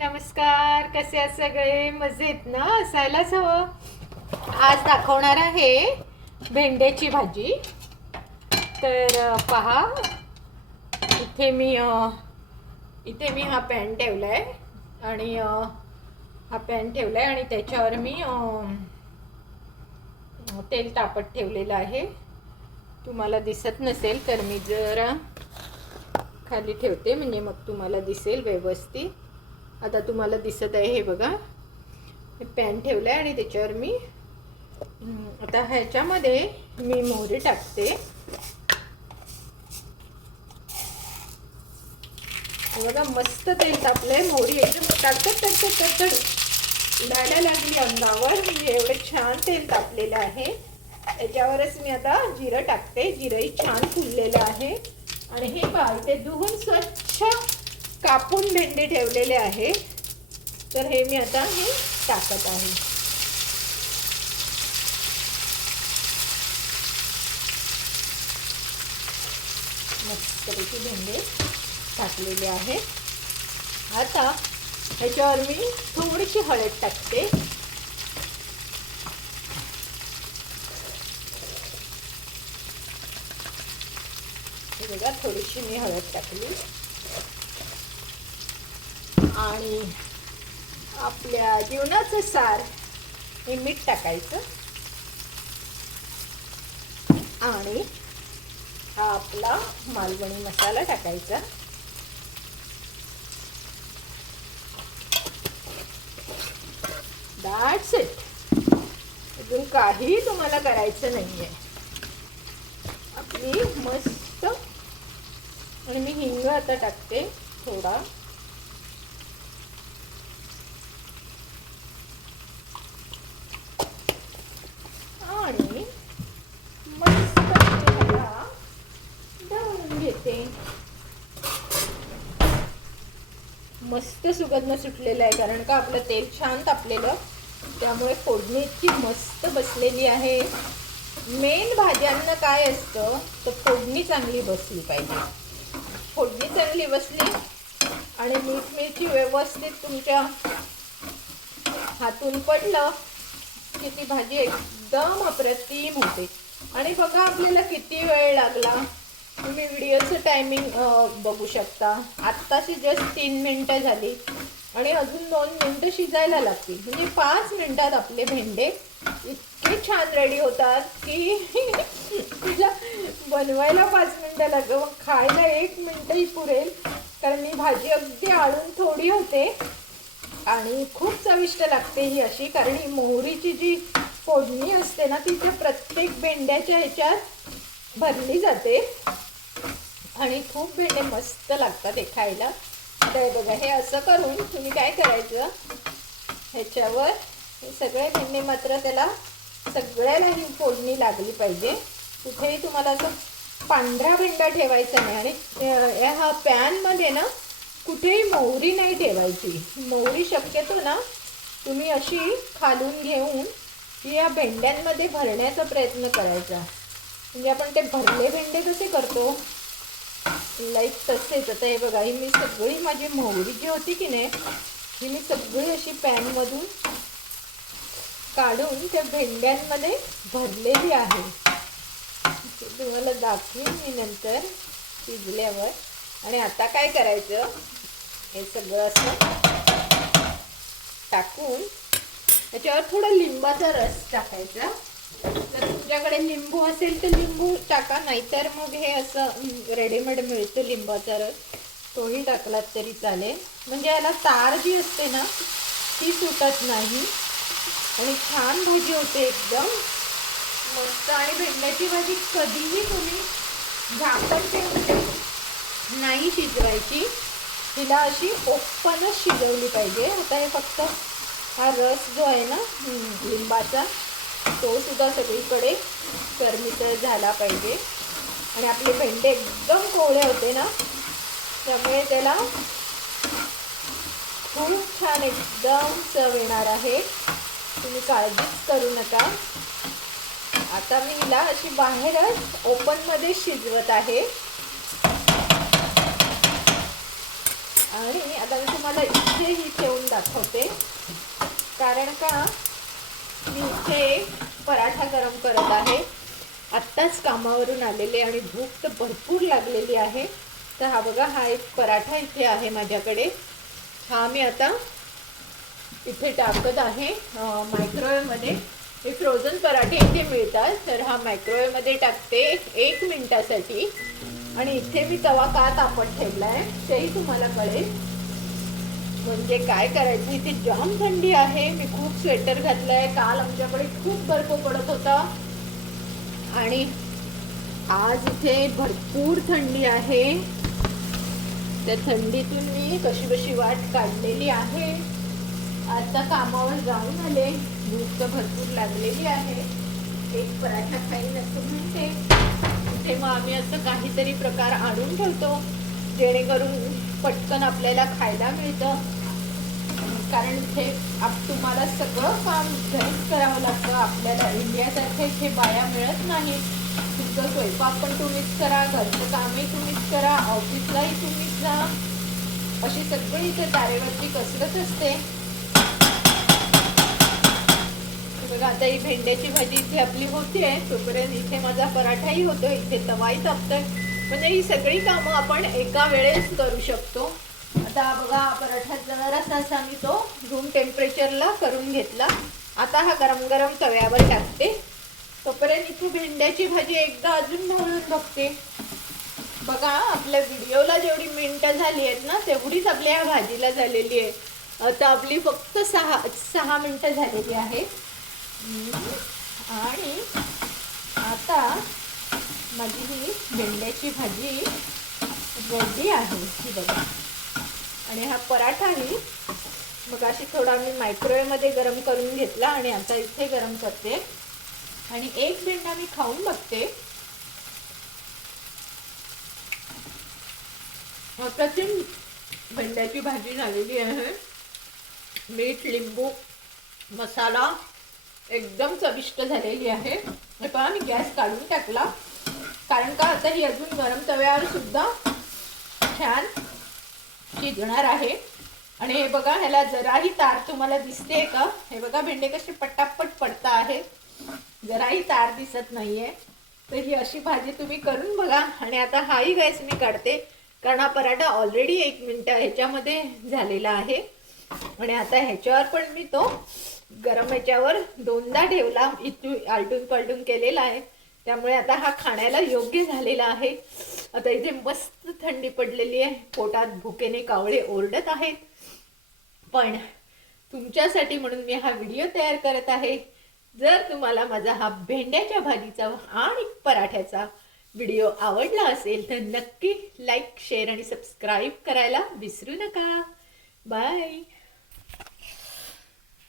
नमस्कार, कसे आहेत सगळे? मजेत ना? असायलाच हवं. आज दाखवणार आहे भेंड्याची भाजी. तर पहा, इथे मी हा पॅन ठेवलाय आणि त्याच्यावर मी तेल तापत ठेवलेलं आहे. तुम्हाला दिसत नसेल तर मी जरा खाली ठेवते, म्हणजे मग तुम्हाला दिसेल व्यवस्थित. आता तुम्हाला दिसत आहे हे बघा, हे पॅन ठेवलं आहे आणि त्याच्यावर मी आता ह्याच्यामध्ये मी मोहरी टाकते. बघा, मस्त तेल तापलंय. मोहरी एकदम तडतड तडतड तडतड उडायला लागली अंगावर, म्हणजे एवढे छान तेल तापलेलं आहे. त्याच्यावरच मी आता जिरं टाकते. जिरंही छान फुललेलं आहे. आणि हे पहा, ते धुवून स्वच्छ कापून भेंडे ठेवलेले आहे. तर हे मी आता टाकत आहे. मस्तपैकी भेंडे टाकलेले आहे. आता ह्याच्यावर मी थोडीशी हळद टाकते. हे बघा, थोडीशी मी हळद टाकली. आणि आपल्या जेवणाचं सार हे मीठ टाकायचं. आणि हा आपला मालवणी मसाला टाकायचा. That's it. अजून काही तुम्हाला करायचं नाहीये. आपली मस्त. आणि मी हिंग आता टाकते थोडा. आणि मस्त ढवळून घेते. मस्त सुगंध सुटलेला आहे, कारण का आपलं तेल छान तापलेलं, त्यामुळे फोडणी इतकी मस्त बसलेली आहे. मेन भाज्यांना काय असतं तर फोडणी चांगली बसली पाहिजे. फोडणी चांगली बसली आणि मीठ मिरची व्यवस्थित तुमच्या हातून पडलं की ती भाजी एकदम अप्रतिम होते. आणि बघा, आपल्याला किती वेळ लागला. तुम्ही व्हिडिओचं टायमिंग बघू शकता. आत्ताशी जस्ट 3 मिनटं झाली आणि अजून 2 मिनटं शिजायला लागतील. म्हणजे 5 मिनटात आपले भेंडे इतके छान रेडी होतात की तिला बनवायला 5 मिनटं लागतं, मग खायला 1 मिनटंही पुरेल. कारण ही भाजी अगदी आळून थोडी होते आणि खूप चविष्ट लागते ही अशी. कारण ही मोहरीची जी फोडणी असते ना, ती त्या प्रत्येक भेंड्याच्या ह्याच्यात भरली जाते आणि खूप भेंडे मस्त लागतात हे खायला. तर बघा, हे असं करून तुम्ही काय करायचं, ह्याच्यावर हे सगळे भेंडे मात्र त्याला सगळ्याला ही फोडणी लागली पाहिजे. कुठेही तुम्हाला असं पांढरा भेंडा ठेवायचा नाही. आणि ह्या पॅनमध्ये ना कुठेही मोहरी नाही ठेवायची. मोहरी शक्यतो ना तुम्ही अशी खालून घेऊन या भेंड्यांमध्ये भरण्याचा प्रयत्न करायचा. म्हणजे आपण ते भरले भेंडे कसे करतो, लाईक तसेच. आता हे बघा, ही मी सगळी माझी मोहरी जी होती की नाही, ही मी सगळी अशी पॅनमधून काढून त्या भेंड्यांमध्ये भरलेली आहे. तुम्हाला दाखवीन मी नंतर शिजल्यावर. आणि आता काय करायचं, हे सगळं असं टाकून त्याच्यावर थोडा लिंबाचा रस टाकायचा. जर तुमच्याकडे लिंबू असेल तर लिंबू टाका, नाहीतर मग हे असं रेडीमेड मिळतं लिंबाचा रस, तोही टाकलात तरी चालेल. म्हणजे याला तार जी असते ना ती सुटत नाही आणि छान भाजी होते एकदम मस्त. आणि भेंड्याची भाजी कधीही तुम्ही झाकण ठेवून नाही शिजवायची, तिला अशी ओपनच शिजवली पाहिजे. आता हे फक्त हा रस जो आहे ना लिंबाचा, तो सुद्धा सगळीकडे सरमिसळ झाला पाहिजे. आणि आपले भेंडे एकदम कोवळे होते ना, त्यामुळे त्याला खूप छान एकदम चव येणार आहे. तुम्ही काळजीच करू नका. आता मी हिला अशी बाहेरच ओपनमध्ये शिजवत आहे. आणि आता मी तुम्हाला इथेही ठेवून दाखवते, कारण का मी इथे पराठा गरम करत आहे. आत्ताच कामावरून आलेले आणि भूक तर भरपूर लागलेली आहे. तर हा बघा, हा एक पराठा इथे आहे माझ्याकडे. हा मी आता इथे टाकत आहे मायक्रोवेव्हमध्ये. हे फ्रोझन पराठे इथे मिळतात, तर हा मायक्रोवेव्हमध्ये टाकते 1 मिनिटासाठी. आणि इथे मी तवा का तापत ठेवला आहे तेही तुम्हाला कळेल. म्हणजे काय करायचं, इथे जाम थंडी आहे. मी खूप स्वेटर घातलं आहे. काल आमच्याकडे खूप बर्फ पडत होता आणि आज इथे भरपूर थंडी आहे. त्या थंडीतून मी कशी वाट काढलेली आहे. आता कामावर जाऊन आले, भूक तर भरपूर लागलेली आहे. एक पराठा खाईन असं म्हणते. इथे मग आम्ही असं काहीतरी प्रकार आणून ठेवतो जेणेकरून पटकन आपल्याला खायला मिळतं. कारण इथे तुम्हाला सगळं काम घरीच करावं लागतं. आपल्याला इंडियासारखे इथे बाया मिळत नाही. तुमचं स्वयंपाक पण तुम्हीच करा, घरचं कामही तुम्हीच करा, ऑफिसलाही तुम्हीच जा, अशी सगळी इथे तारेवरची कसरत असते. बघा, आता ही भेंड्याची भाजी इथे आपली होते, तोपर्यंत इथे माझा पराठाही होतो, इथे तवाही तापतोय. म्हणजे ही सगळी कामं आपण एका वेळेस करू शकतो. आता बघा, पराठा जरासा असा मी तो रूम टेम्परेचरला करून घेतला. आता हा गरम गरम तव्यावर टाकते. तोपर्यंत इथे भेंड्याची भाजी एकदा अजून ढवळून बघते. बघा, आपल्या व्हिडिओला जेवढी मिनिटं झाली आहेत ना, तेवढीच आपल्या ह्या भाजीला झालेली आहे. आता आपली फक्त 6 मिनिटं झालेली आहे. आणि आता माझी ही भेंड्याची भाजी रेडी आहे, ही बघा. आणि हा पराठाही मगाशी थोडा मी मायक्रोवेव्हमध्ये गरम करून घेतला आणि आता इथे गरम करते. आणि एक भेंडा मी खाऊन बघते. अप्रतिम भेंड्याची भाजी झालेली आहे. मीठ, लिंबू, मसाला एकदम चविष्ट झालेली आहे. हे पहा, मी गॅस काढून टाकला, कारण का आता ही अजून गरम तव्यावर सुद्धा छान शिजणार आहे. आणि हे बघा, ह्याला जराही तार तुम्हाला दिसते का? हे बघा, भेंडे कसे पटापट पडता आहे, जराही तार दिसत नाहीये. तर ही अशी भाजी तुम्ही करून बघा. आणि आता हाही गॅस मी काढते, कारण हा पराठा ऑलरेडी 1 मिनिट ह्याच्यामध्ये झालेला आहे. आणि आता ह्याच्यावर पण मी तो गरम ह्याच्यावर 2दा ठेवला, इथून आलटून पलटून केलेला आहे. त्यामुळे आता हा खाण्याला योग्य झालेला आहे. आता इथे मस्त थंडी पडलेली आहे, पोटात भुकेने कावळे ओरडत आहेत. पण तुमच्यासाठी म्हणून मी हा व्हिडिओ तयार करत आहे. जर तुम्हाला माझा हा भेंड्याच्या भाजीचा आणि पराठ्याचा व्हिडिओ आवडला असेल तर नक्की लाईक, शेअर आणि सबस्क्राईब करायला विसरू नका. बाय.